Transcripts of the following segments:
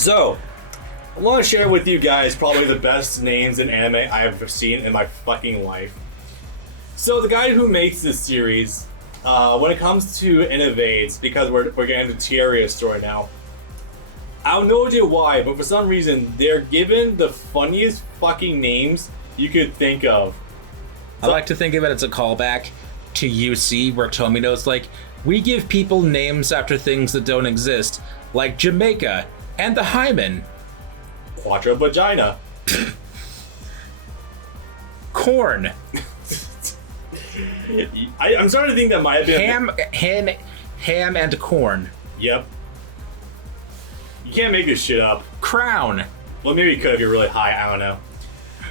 So, I want to share with you guys probably the best names in anime I've ever seen in my fucking life. So the guy who makes this series, when it comes to innovates, because we're getting the Tieria story now, I have no idea why, but for some reason, they're given the funniest fucking names you could think of. I like to think of it as a callback to UC, where Tomino's like, we give people names after things that don't exist, like Jamaica and the Hymen. Quattro Vagina. Corn. I'm starting to think that might have been... Ham and corn. Yep. You can't make this shit up. Crown. Well, maybe you could if you're really high, I don't know.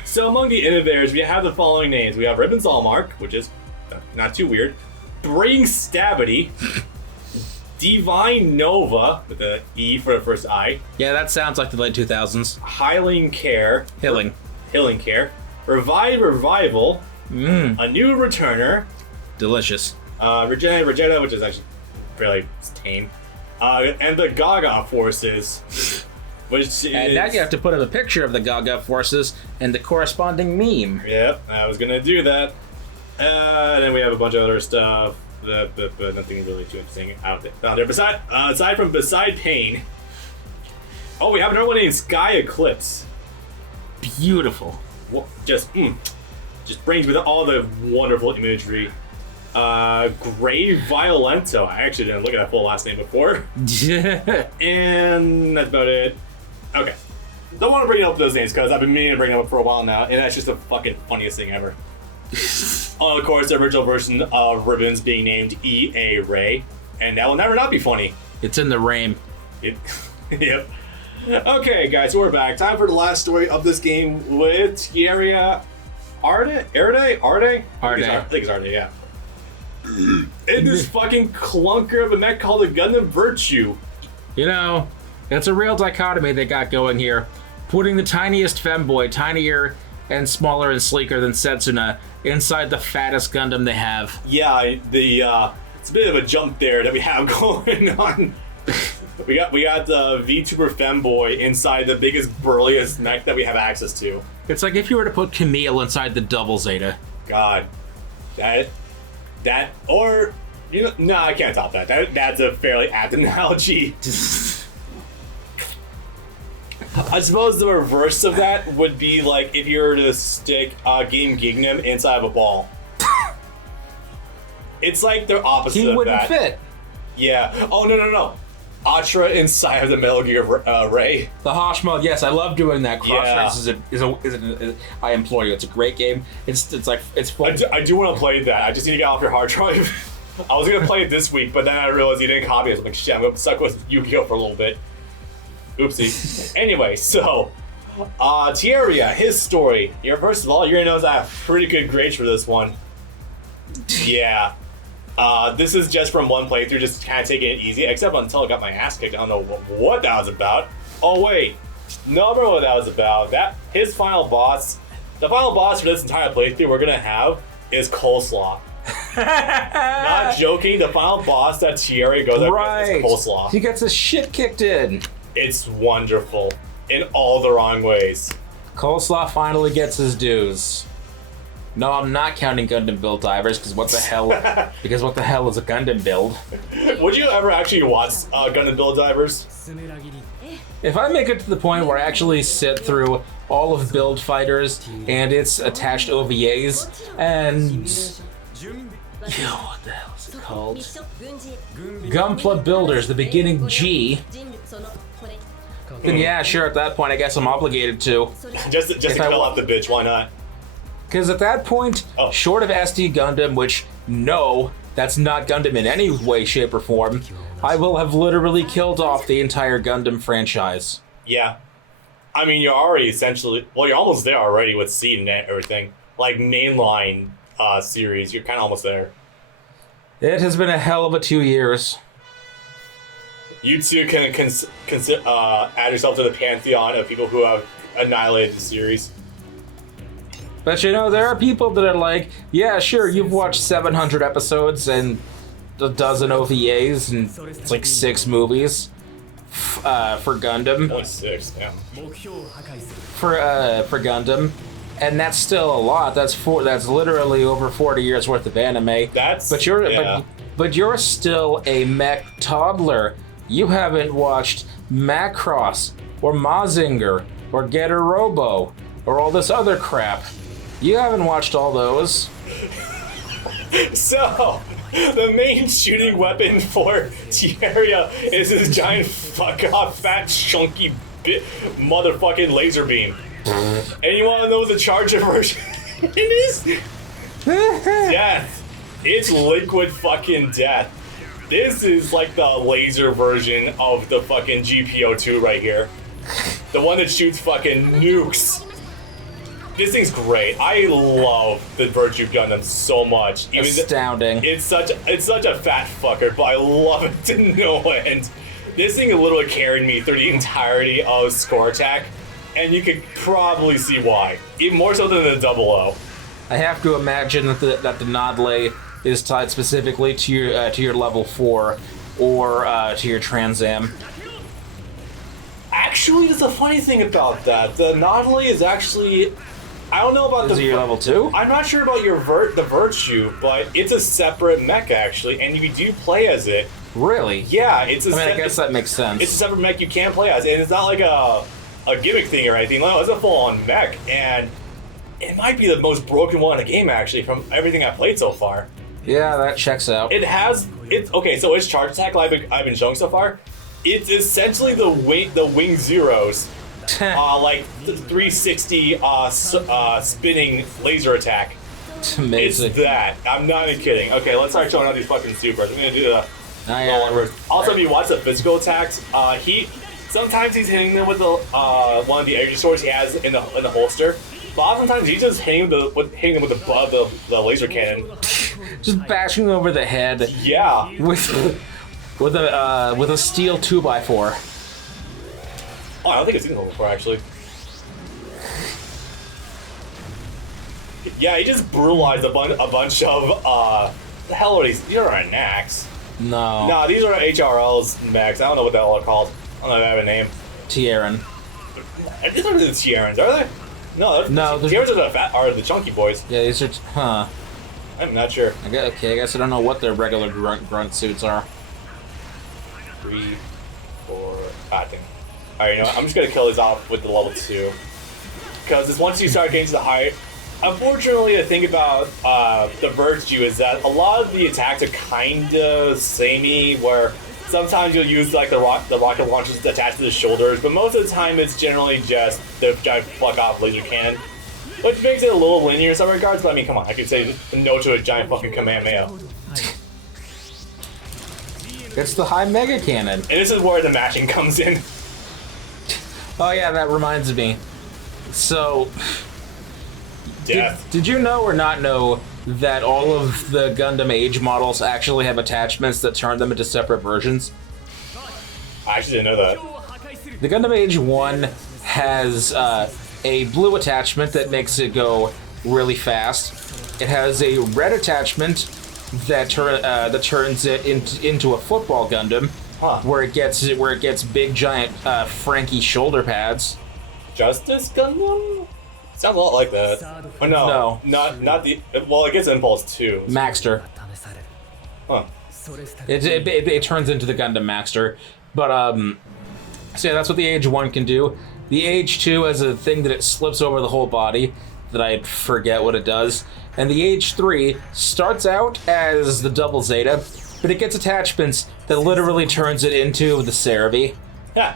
So among the innovators, we have the following names. We have Ribbons Allmark, which is not too weird. Brain Stabity. Divine Nova, with the E for the first I. Yeah, that sounds like the late 2000s. Healing Care. Hilling Care. Revival. A new returner. Delicious. Regetta, which is actually fairly tame. And the Gaga Forces. And now you have to put up a picture of the Gaga Forces and the corresponding meme. Yep, I was gonna do that. And then we have a bunch of other stuff. But nothing really too interesting out there. Aside from Beside Pain. Oh, we have another one named Sky Eclipse. Beautiful. Just brings with all the wonderful imagery. Grey Violento. I actually didn't look at that full last name before. And that's about it. Okay. Don't want to bring up those names because I've been meaning to bring them up for a while now, and that's just the fucking funniest thing ever. Of course, the original version of Ribbons being named E.A. Ray, and that will never not be funny. It's in the rain. Yep. Okay, guys, so we're back. Time for the last story of this game with Tieria Arde? I think it's Arde, yeah. In this fucking clunker of a mech called the Gundam Virtue. You know, it's a real dichotomy they got going here. Putting the tiniest femboy, tinier and smaller and sleeker than Setsuna, inside the fattest Gundam they have. Yeah, it's a bit of a jump there that we have going on. we got the VTuber femboy inside the biggest, burliest mech that we have access to. It's like if you were to put Camille inside the Double Zeta. God, that, or, you know, no, I can't top that. That's a fairly apt analogy. I suppose the reverse of that would be like if you were to stick Game Gignum inside of a ball. It's like the opposite of that. He wouldn't fit. Yeah. Oh, no. Atra inside of the Metal Gear Ray. The Hosh mode, yes, I love doing that. Cross Race I implore you, it's a great game. It's fun. I do want to play that. I just need to get off your hard drive. I was gonna play it this week, but then I realized you didn't copy it. I'm like, shit, I'm gonna suck with Yu-Gi-Oh for a little bit. Oopsie. Anyway, so Tieria, his story. First of all, you're gonna notice I have pretty good grades for this one. Yeah. This is just from one playthrough, just kind of taking it easy, except until I got my ass kicked. I don't know what that was about. Oh wait, no, I remember what that was about. His final boss, the final boss for this entire playthrough we're gonna have is Coleslaw. Not joking, the final boss that Tieria goes up against is Coleslaw. He gets his shit kicked in. It's wonderful in all the wrong ways. Coleslaw finally gets his dues. No, I'm not counting Gundam build divers because what the hell? Because what the hell is a Gundam build? Would you ever actually watch Gundam build divers? If I make it to the point where I actually sit through all of Build Fighters and its attached OVAs and what the hell is it called? Gunpla Builders, the beginning G. Then yeah, sure. At that point, I guess I'm obligated to. just to kill off the bitch. Why not? Because at that point, short of SD Gundam, which, no, that's not Gundam in any way, shape, or form, I will have literally killed off the entire Gundam franchise. Yeah. I mean, you're already essentially... Well, you're almost there already with Seed and everything. Like, mainline series, you're kind of almost there. It has been a hell of a 2 years. You too can add yourself to the pantheon of people who have annihilated the series. But you know, there are people that are like, yeah, sure, you've watched 700 episodes and a dozen OVAs and it's like 6 movies. for Gundam. Only 6, damn. For Gundam, and that's still a lot. That's literally over 40 years worth of anime. But you're still a mech toddler. You haven't watched Macross or Mazinger or Getter Robo or all this other crap. You haven't watched all those. So, the main shooting weapon for Tieria is this giant fuck-off, fat, chunky motherfucking laser beam. And you want to know what the charger version is? Death. It's liquid fucking death. This is like the laser version of the fucking GPO2 right here. The one that shoots fucking nukes. This thing's great. I love the Virtue Gundam so much. Astounding. It's such a fat fucker, but I love it to no end. This thing literally carried me through the entirety of Score Attack, and you could probably see why. Even more so than the Double O. I have to imagine that the Nodley is tied specifically to your level 4 or to your Trans Am. Actually, there's a funny thing about that. The Nodley is actually... I don't know about Is it your level 2? I'm not sure about the Virtue, but it's a separate mech actually, and you do play as it. Really? Yeah, it's a I guess that makes sense. It's a separate mech you can play as, and it's not like a gimmick thing or anything. No, it's a full-on mech, and it might be the most broken one in the game actually from everything I've played so far. Yeah, that checks out. Okay, so its charge attack I've been showing so far, it's essentially the Wing Zeros. Like the 360 spinning laser attack. It's amazing. It's that. I'm not even kidding. Okay, let's start showing out these fucking supers. I'm gonna do the. Also, if you watch the physical attacks, sometimes he's hitting them with the one of the energy swords he has in the holster. But oftentimes he's just hitting them with the laser cannon. Just bashing over the head. Yeah. With a steel 2x4. Oh, I don't think I've seen him before, actually. Yeah, he just brutalized a bunch of, the hell are these? These are Nax. No, these are HRL's Max. I don't know what the hell they're called. I don't know if I have a name. Tieran. These are the Tierans, are they? No, the Tierans are the chunky boys. Yeah, these are, I'm not sure. I guess I don't know what their regular grunt suits are. 3, 4, I think. Alright, you know what? I'm just gonna kill these off with the level 2. Because once you start getting to the height, unfortunately the thing about the Virtue is that a lot of the attacks are kinda samey, where sometimes you'll use like the rocket launchers attached to the shoulders, but most of the time it's generally just the giant fuck-off laser cannon. Which makes it a little linear in some regards, but I mean, come on, I could say no to a giant fucking Kamehameha. It's the high mega cannon. And this is where the matching comes in. Oh yeah, that reminds me. So, did you know or not know that all of the Gundam Age models actually have attachments that turn them into separate versions? I actually didn't know that. The Gundam Age 1 has a blue attachment that makes it go really fast. It has a red attachment that turns it into a football Gundam. Huh. Where it gets big giant Frankie shoulder pads. Justice Gundam? Sounds a lot like that. Oh, no, not the. Well, it gets Impulse too. Maxter. Huh. It turns into the Gundam Maxter, but so yeah, that's what the Age 1 can do. The Age 2 has a thing that it slips over the whole body that I forget what it does, and the Age 3 starts out as the Double Zeta. But it gets attachments that literally turns it into the Cerebi. Yeah.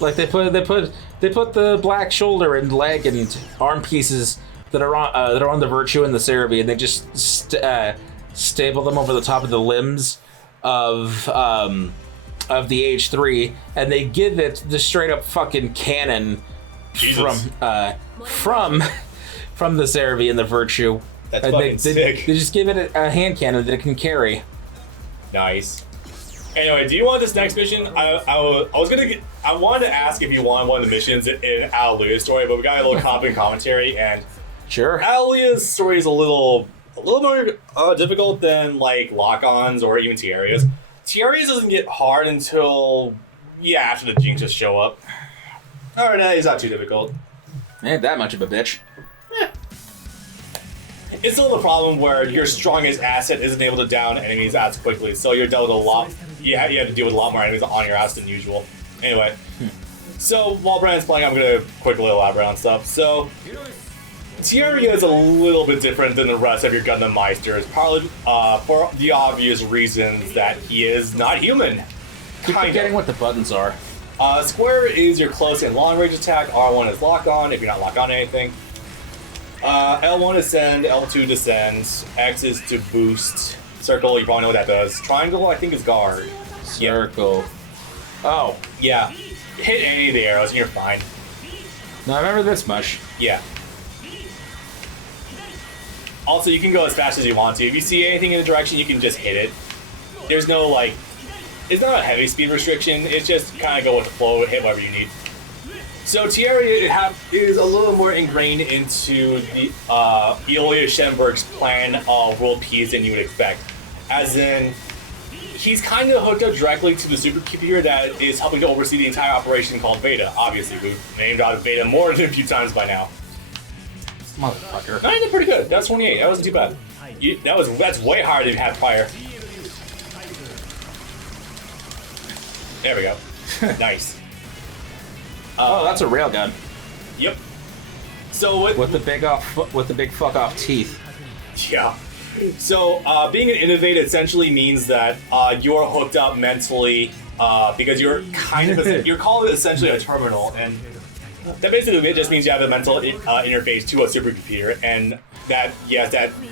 Like they put the black shoulder and leg and arm pieces that are on the Virtue and the Cerebi, and they just staple them over the top of the limbs of the Age 3, and they give it the straight up fucking cannon from the Cerebi and the Virtue. That's and fucking sick. They just give it a hand cannon that it can carry. Nice. Anyway, do you want this next mission? I wanted to ask if you wanted one of the missions in Alia's story, but we got a little commentary, and sure. Alia's story is a little more difficult than like lock-ons or even Tieria's. Tieria's doesn't get hard until Yeah, after the Jinx just show up. Alright, he's not too difficult. Ain't that much of a bitch. It's still the problem where your strongest asset isn't able to down enemies as quickly, so you're dealt with a lot. You have to deal with a lot more enemies on your ass than usual. Anyway, so while Brandon's playing, I'm gonna quickly elaborate on stuff. So, Tieria is a little bit different than the rest of your Gundam Meisters, probably for the obvious reasons that he is not human. Keep forgetting what the buttons are. Square is your close and long range attack. R1 is lock on if you're not locked on anything. L1 is send, L2 descend, X is to boost. Circle, you probably know what that does. Triangle, I think, is guard. Circle. Yeah. Oh. Yeah. Hit any of the arrows and you're fine. No, I remember this much. Yeah. Also, you can go as fast as you want to. If you see anything in the direction, you can just hit it. There's no, like... It's not a heavy speed restriction. It's just kind of go with the flow, hit whatever you need. So Tieria is a little more ingrained into the Eolia Shenberg's plan of world peace than you would expect. As in, he's kind of hooked up directly to the supercomputer that is helping to oversee the entire operation called Veda. Obviously, we've named out Veda more than a few times by now. Motherfucker. No, you did pretty good. That was 28. That wasn't too bad. That's way higher than you had prior. There we go. Nice. Oh, that's a railgun. Yep. So with the big fuck off teeth. Yeah. So being an innovator essentially means that you're hooked up mentally because you're kind of you're called essentially a terminal, and that basically just means you have a mental interface to a supercomputer, and that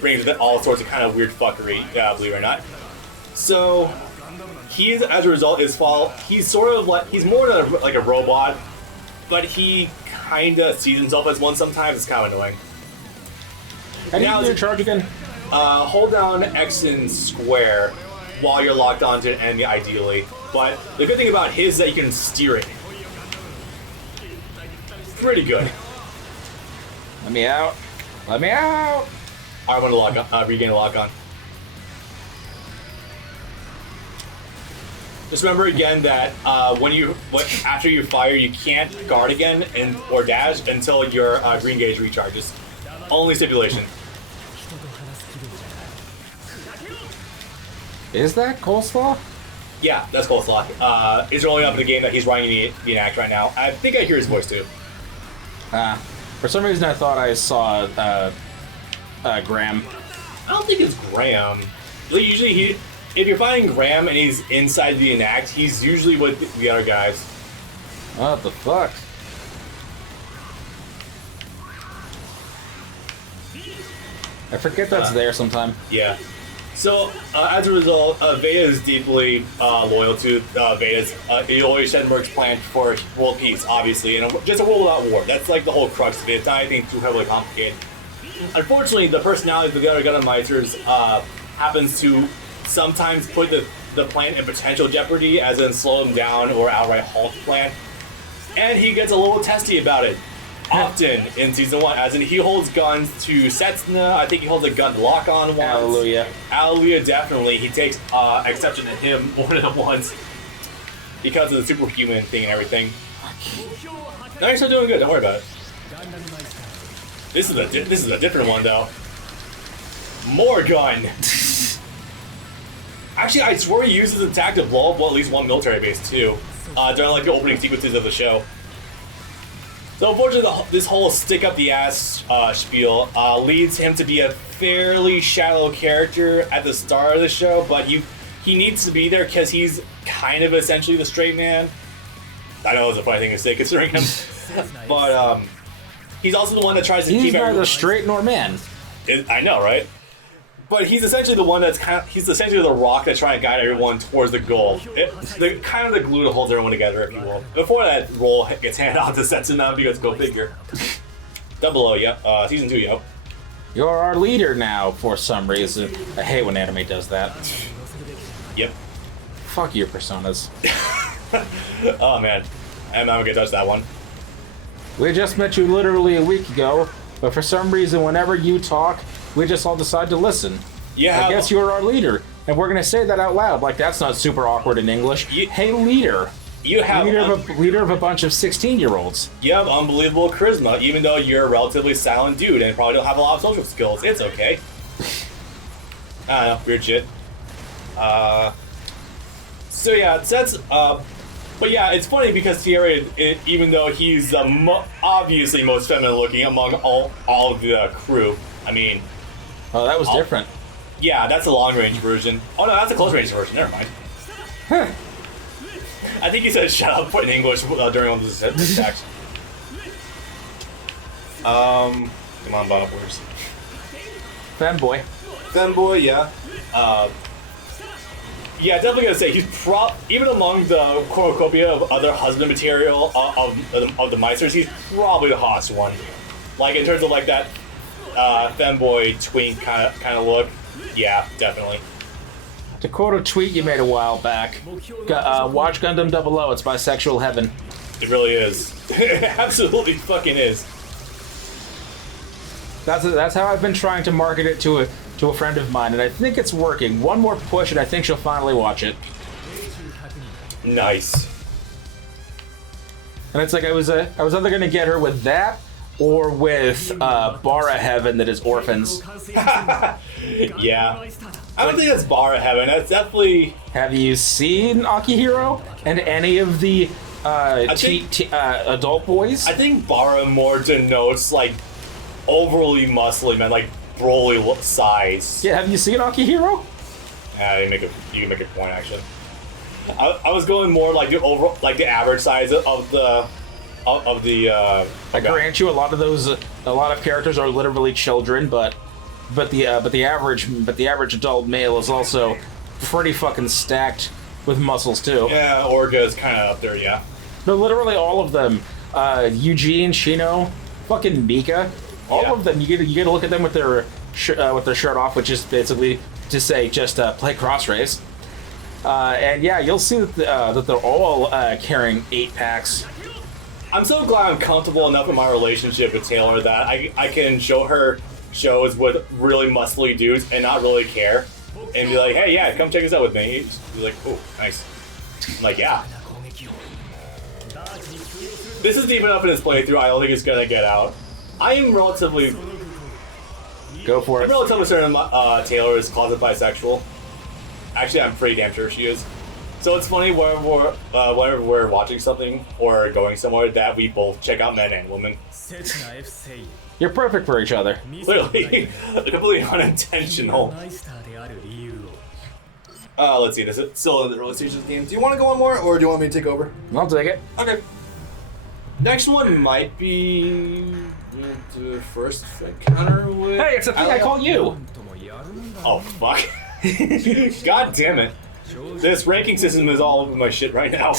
brings with it all sorts of kind of weird fuckery, believe it or not. So he's as a result he's sort of like he's more than like a robot. But he kind of sees himself as one sometimes. It's kind of annoying. How do you do your charge again? Hold down X and square while you're locked onto an enemy, ideally. But the good thing about his is that you can steer it. Pretty good. Let me out. Let me out. I want to regain a lock on. Just remember again that after you fire, you can't guard again or dash until your green gauge recharges. Only stipulation. Is that coleslaw? Yeah, that's coleslaw. It's only up in the game that he's running the enact right now. I think I hear his voice too. For some reason I thought I saw Graham. I don't think it's Graham. Usually if you're fighting Graham and he's inside the enact, he's usually with the other guys. What the fuck? I forget that's there sometime. Yeah. So, as a result, Veda is deeply loyal to Veda's Eolia Shenberg's plan for world peace, obviously, and just a world without war. That's like the whole crux of it. It's not anything too heavily complicated. Unfortunately, the personality of the other Gundam Meisters happens to sometimes put the plan in potential jeopardy, as in slow him down or outright halt the plan. And he gets a little testy about it. Often in Season 1, as in he holds guns to Setsuna, I think he holds a gun to Lock-On once. Hallelujah, definitely. He takes exception to him more than once because of the superhuman thing and everything. No, you're still doing good, don't worry about it. This is a different one, though. More gun! Actually, I swear he uses the attack to blow up at least one military base, too, during like the opening sequences of the show. So unfortunately, this whole stick-up-the-ass spiel leads him to be a fairly shallow character at the start of the show, but he needs to be there because he's kind of essentially the straight man. I know it's a funny thing to say considering him, but he's also the one that tries to keep everyone... He's neither straight nor man. I know, right? But he's essentially the one he's essentially the rock that's trying to guide everyone towards the goal. Kind of the glue that holds everyone together, if you will. Before that role gets handed off to Setsuna, because go figure. Double O, yep. Season 2, yep. You're our leader now, for some reason. I hate when anime does that. Yep. Fuck your personas. Oh, man. I'm not gonna touch that one. We just met you literally a week ago, but for some reason, whenever you talk, we just all decide to listen. Yeah. I guess you're our leader, and we're gonna say that out loud, like that's not super awkward in English. Hey, leader. You have leader of a bunch of 16-year-olds. You have unbelievable charisma, even though you're a relatively silent dude and probably don't have a lot of social skills. It's okay. I don't know, weird shit. So yeah, that's but yeah, it's funny because Tieria, even though he's the obviously most feminine looking among all of the crew, I mean... Oh, that was different. Yeah, that's a long-range version. Oh no, that's a close-range version, never mind. I think he said shut up in English during one of his attacks. Come on, Bob, where's... Fanboy. Fanboy, yeah. Yeah, definitely gonna say he's even among the cornucopia of other husband material of the Meisters, he's probably the hottest one. Like in terms of like that femboy twink kind of look. Yeah, definitely. To quote a tweet you made a while back, watch Gundam 00, it's bisexual heaven. It really is. It absolutely fucking is. That's how I've been trying to market it to a friend of mine, and I think it's working. One more push, and I think she'll finally watch it. Nice. And it's like I was either gonna get her with that or with Bara Heaven that is orphans. Yeah. I don't think that's Bara Heaven. That's definitely... Have you seen Akihiro and any of the adult boys? I think Bara more denotes like overly muscly men, like Broly size. Yeah, have you seen Akihiro? Yeah, you can make a point actually. I was going more like the average size of the. I grant you, a lot of characters are literally children, but the average adult male is also pretty fucking stacked with muscles too. Yeah, Orga's kind of up there, yeah. No, literally all of them. Eugene, Shino, fucking Mika, all of them. You get to look at them with their shirt off, which is basically to say just play cross race. And yeah, you'll see that they're all carrying 8-packs. I'm so glad I'm comfortable enough in my relationship with Taylor that I can show her shows with really muscly dudes and not really care. And be like, hey, yeah, come check this out with me. He's like, oh, nice. I'm like, yeah. This is deep enough in his playthrough, I don't think it's gonna get out. I am relatively... Go for it. I'm relatively certain Taylor is closet bisexual. Actually, I'm pretty damn sure she is. So it's funny whenever we're watching something or going somewhere that we both check out men and women. You're perfect for each other. Clearly, completely unintentional. Let's see, this is still in the early stages of the game. Do you want to go on more, or do you want me to take over? I'll take it. Okay. Next one might be the first encounter with... Hey, it's a thing I call you! Oh, fuck. God damn it. This ranking system is all over my shit right now.